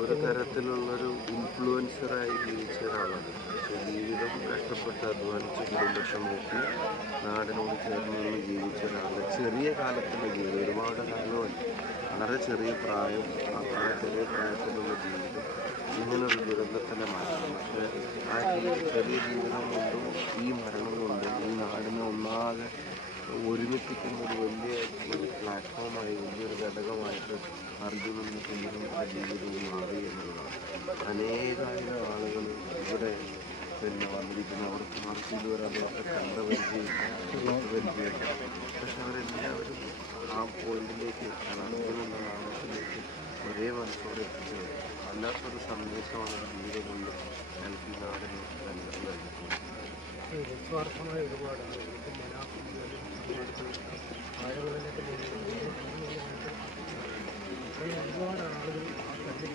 ഒരു തരത്തിലുള്ളൊരു ഇൻഫ്ലുവൻസറായി ജീവിച്ച ഒരാളാണ്. പക്ഷേ ജീവിതം കഷ്ടപ്പെട്ട് അധ്വാനിച്ച് കുടുംബക്ഷം നോക്കി നാടിനോട് ചേർന്ന് ജീവിച്ച ഒരാളുടെ ചെറിയ കാലത്തുള്ള ജീവിതം ഒരുപാട് കാലമല്ല വളരെ ചെറിയ പ്രായം ആ ചെറിയ പ്രായത്തിലുള്ള ജീവിതം ഇങ്ങനൊരു ദുരന്തത്തിന്റെ മാറ്റം പക്ഷേ ആ ചെറിയ ജീവിതം കൊണ്ടും ഈ മരണം കൊണ്ടും ഈ നാടിനെ ഒന്നാകെ ഒരുമിപ്പിക്കുന്ന പ്ലാറ്റ്ഫോമായി വലിയൊരു ഘടകമായിട്ട് അർജുനനും സുന്ദരമായ ജീവിതവും മാറി എന്നുള്ളതാണ്. അനേകായിരം ആളുകൾ ഇവിടെ പിന്നെ വന്നിരിക്കുന്ന. അവർക്ക് ഇതുവരെ അദ്ദേഹത്തെ കണ്ട പരിചയം പരിചയം പക്ഷെ അവരെല്ലാവരും ആ പോയിന്റിലേക്ക് അർജുനെന്ന നാമത്തിലേക്ക് ഒരേ മനസ്സോടെ എത്തിച്ചത് വല്ലാത്തൊരു സന്ദേശമാണ് ജീവിതം കൊണ്ട് നൽകി നാടിന് നൽകുന്നത് ഈ നിസ്വാർത്ഥമായ ഒരുപാട് ആളുകൾ ആ കല്ലിൽ